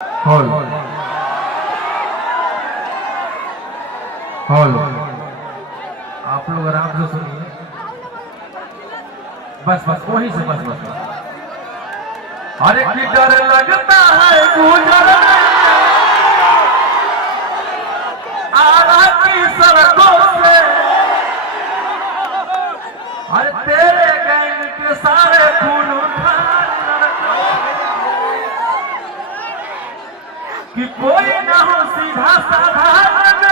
Hall hall आप लोग आराम से सुनिए। बस बस वही से बस बस। अरे की डर लगता है गुजर आरा की सड़कों से, अरे तेरे गैंग के सारे खून उठा कि कोई ना हो सीधा साधारण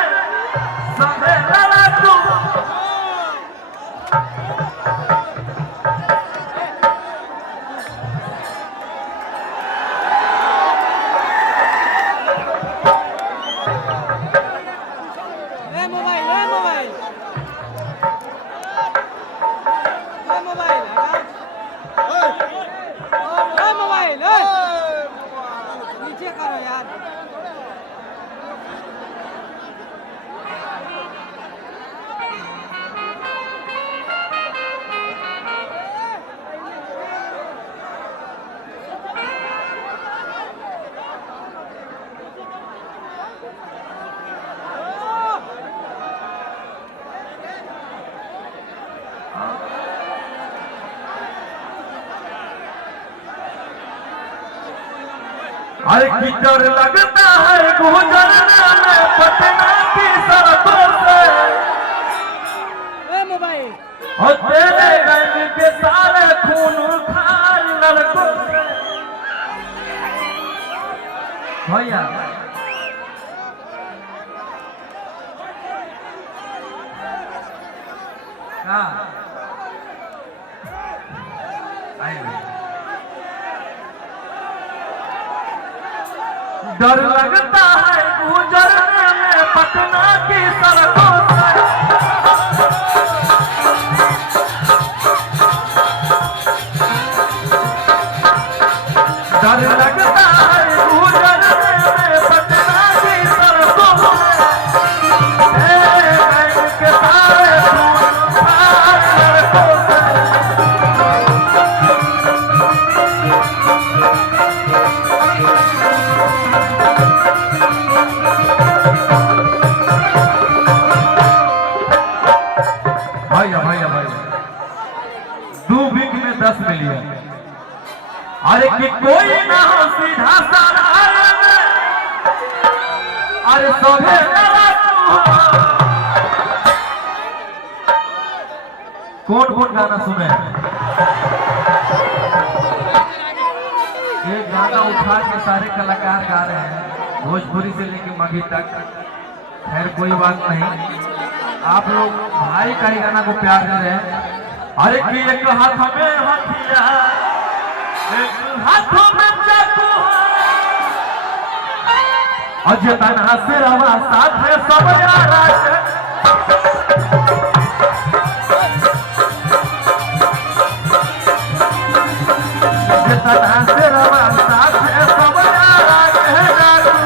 सबे लड़ाकू। नीचे करो यार। अरे की डर लगता है गुजरने में पटना की सड़कों से, मोबाइल और तेरे गैंग के सारे खून खाल लड़कों से। भैया डर लगता है गुजरने में पटना की सड़कों से, डर लगता है गुजरने में पटना की सड़कों से, गैंग के सारे खून खाल लड़कों से। भैया भैया भैया 2 वीक में 10 मिलियन। अरे कि कोई ना हो सीधा साधारण, अरे सभे कौन कौन गाना सुने? ये गाना उठा के सारे कलाकार गा रहे हैं, भोजपुरी से लेके मगही तक। खैर कोई बात नहीं, आप लोग भाई का ही गाना को प्यार दे रहे हैं। अरे कि एक हाथ में हथियार, एक हाथों में चाकू, अजतना से रवा साथ सब यारा अजतना से रवा साथ सब यारा के डाकू।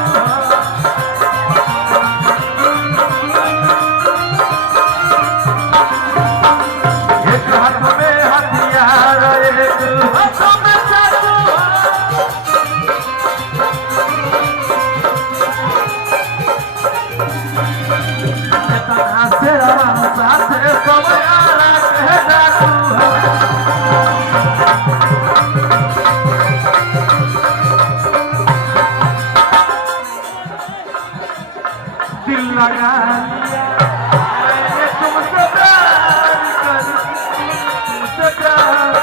एक हाथ में हथियार, एक हाथों में चाकू, अजतना से रवा साथ सब यारा के डाकू। दिल लगा लिया मैंने तुमसे प्यार कर, तुमसे प्यार।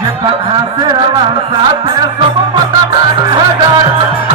जितना से रवा साथ सब पता है।